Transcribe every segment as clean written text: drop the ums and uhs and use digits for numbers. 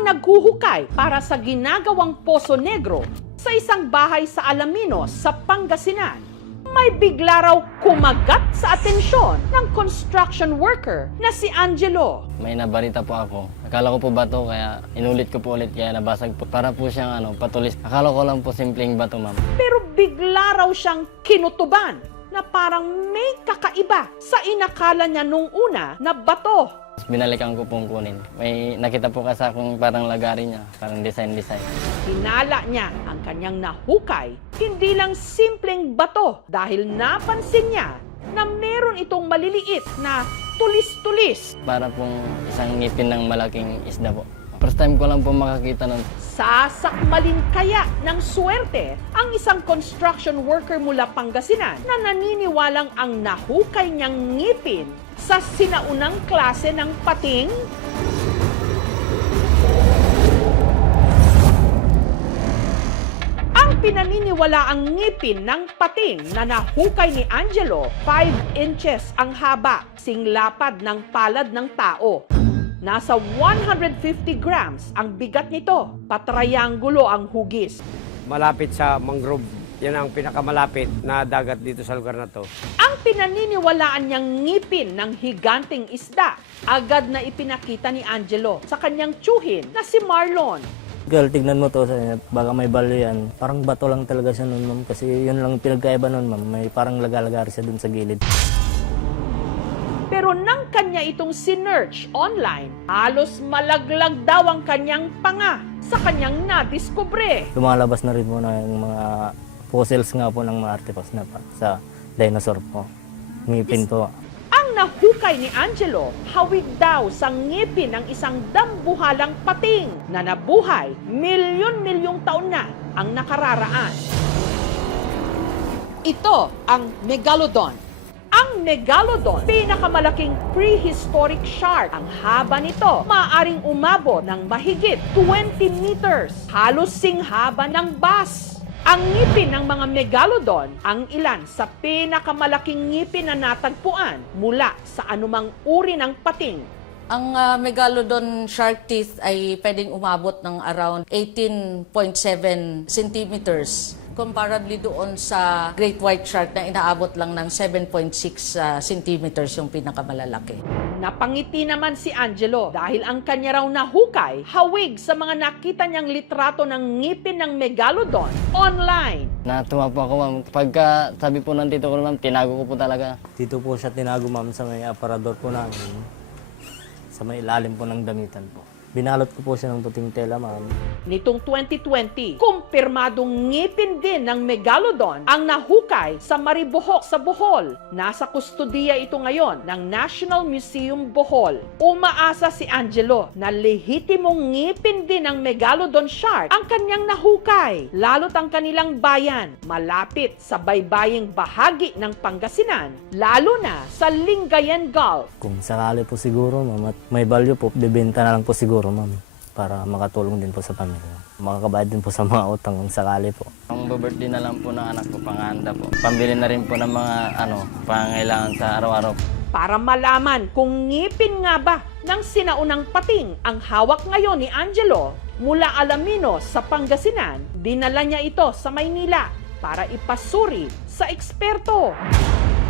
ang naghuhukay para sa ginagawang Poso Negro sa isang bahay sa Alaminos sa Pangasinan. May bigla raw kumagat sa atensyon ng construction worker na si Angelo. May nabarita po ako. Akala ko po bato kaya inulit ko po ulit kaya nabasag po. Para po siyang patulis. Akala ko lang po simpleng bato, ma'am. Pero bigla raw siyang kinutuban na parang may kakaiba sa inakala niya nung una na bato. Binalikan ko pong kunin. May nakita po kasi akong parang lagari niya, parang design. Hinala niya ang kanyang nahukay, hindi lang simpleng bato dahil napansin niya na meron itong maliliit na tulis-tulis. Para pong isang ngipin ng malaking isda po. First time ko lang po makakita nun. Sasakmalin kaya ng swerte ang isang construction worker mula Pangasinan na naniniwalang ang nahukay niyang ngipin sa sinaunang klase ng pating? Ang pinaniniwalaang ngipin ng pating na nahukay ni Angelo, 5 inches ang haba, singlapad ng palad ng tao. Nasa 150 grams ang bigat nito, patriangulo ang hugis. Malapit sa mangrove. Yan ang pinakamalapit na dagat dito sa lugar na to. Ang pinaniniwalaan niyang ngipin ng higanting isda, agad na ipinakita ni Angelo sa kanyang tsuhin na si Marlon. Girl, tignan mo to, baka may balo yan. Parang bato lang talaga siya nun, ma'am. Kasi yun lang pinagkaiba nun, ma'am. May parang laga-lagari siya dun sa gilid. Pero nang kanya itong sinearch online, halos malaglag daw ang kanyang panga sa kanyang nadiskubre. Lumalabas na rin po na yung mga fossils nga po ng mga artifacts na sa dinosaur po. Ngipin po. Ang nahukay ni Angelo, hawig daw sa ngipin ng isang dambuhalang pating na nabuhay milyon-milyong taon na ang nakararaan. Ito ang Megalodon. Ang Megalodon, pinakamalaking prehistoric shark. Ang haba nito, maaaring umabot ng mahigit 20 meters. Halos singhaba ng bus. Ang ngipin ng mga Megalodon, ang ilan sa pinakamalaking ngipin na natagpuan mula sa anumang uri ng pating. Ang Megalodon shark teeth ay pwedeng umabot ng around 18.7 centimeters. Comparably doon sa great white shark na inaabot lang ng 7.6 centimeters yung pinakamalalaki. Napangiti naman si Angelo dahil ang kanya raw nahukay hawig sa mga nakita niyang litrato ng ngipin ng Megalodon online. Natuwa po ako, ma'am. Pagka sabi po ng tito ko, ma'am, tinago ko po talaga. Dito po siya tinago, ma'am, sa may aparador po namin. Sa may ilalim po ng damitan po. Binalot ko po siya ng puting tela, ma'am. Nitong 2020, kumpirmadong ngipin din ng Megalodon ang nahukay sa Maribohok sa Bohol. Nasa kustodiya ito ngayon ng National Museum Bohol. Umaasa si Angelo na lehitimong ngipin din ng Megalodon shark ang kanyang nahukay. Lalo't ang kanilang bayan, malapit sa baybaying bahagi ng Pangasinan, lalo na sa Lingayen Gulf. Kung sakali po siguro, ma'am, at may value po, bibenta na lang po siguro, ma'am, para makatulong din po sa pamilya. Makakabayad din po sa mga utang kung sakali po. Ang birthday na lang po ng anak ko, panghanda po. Pambili na rin po ng mga pangangailangan sa araw-araw. Para malaman kung ngipin nga ba ng sinaunang pating ang hawak ngayon ni Angelo mula Alaminos sa Pangasinan, dinala niya ito sa Maynila para ipasuri sa eksperto.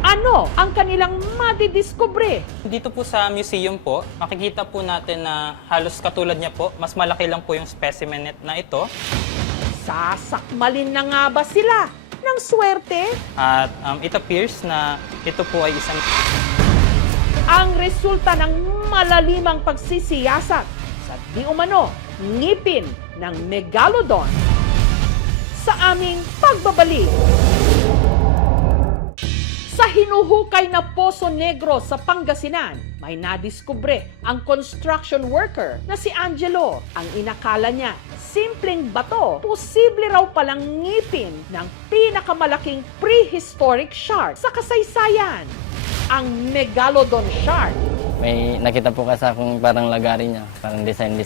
Ano ang kanilang madidiskubre? Dito po sa museum po, makikita po natin na halos katulad niya po, mas malaki lang po yung specimen na ito. Sasakmalin na nga ba sila ng swerte? At it appears na ito po ay isang... Ang resulta ng malalimang pagsisiyasat sa di umano ngipin ng Megalodon. Sa aming pagbabalik sa hinuhukay na Poso Negro sa Pangasinan, may nadiskubre ang construction worker na si Angelo. Ang inakala niya, simpleng bato, posible raw palang ngipin ng pinakamalaking prehistoric shark sa kasaysayan, ang Megalodon shark. May nakita po kasi akong parang lagari niya, parang design.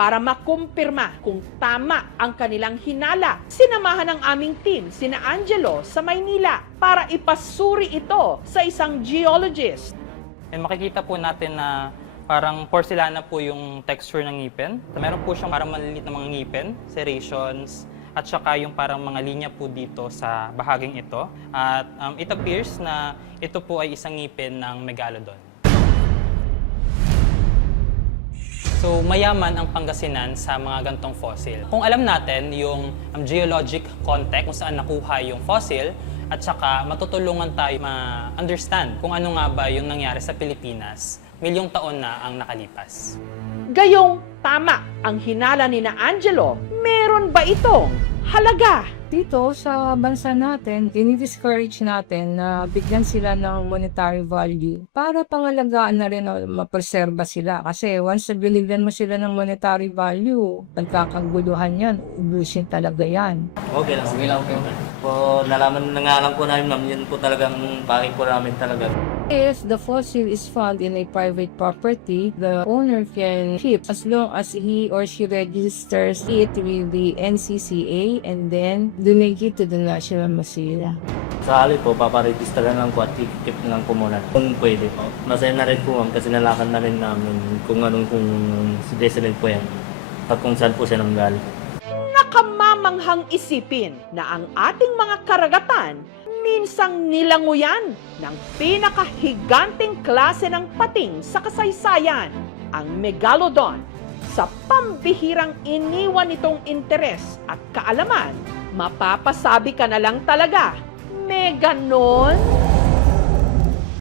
Para makumpirma kung tama ang kanilang hinala, sinamahan ng aming team sina Angelo sa Maynila para ipasuri ito sa isang geologist. Makikita po natin na Parang porcelana po yung texture ng ngipin. Meron po siyang parang maliliit na mga ngipin, serrations, at saka yung parang mga linya po dito sa bahaging ito. At it appears na ito po ay isang ngipin ng Megalodon. So, mayaman ang Pangasinan sa mga gantong fossil. Kung alam natin yung geologic context kung saan nakuha yung fossil, at saka matutulungan tayo ma-understand kung ano nga ba yung nangyari sa Pilipinas milyong taon na ang nakalipas. Gayong tama ang hinala ni na Angelo, meron ba itong halaga? Dito sa bansa natin, dinidiscourage natin na bigyan sila ng monetary value para pangalagaan na rin na mapreserba sila. Kasi once na binigyan mo sila ng monetary value, pagkakaguluhan yan, ubusin talaga yan. Okay lang. Okay lang po. Po, nalaman na nga lang po namin, ma'am, yun po talagang pake po namin talaga. If the fossil is found in a private property, the owner can keep as long as he or she registers it with the NCCA and then donate it to the National Museum. Sa hali po, paparegister na lang po at ikikip na lang po muna. Kung pwede po. Masaya na rin po, ma'am, kasi nalakan na rin namin kung decision po yan. At kung saan po siya nanggaling. Nakamamanghang isipin na ang ating mga karagatan minsang nilanguyan ng pinakahiganting klase ng pating sa kasaysayan, ang Megalodon. Sa pambihirang iniwan nitong interes at kaalaman, mapapasabi ka na lang talaga, may ganon?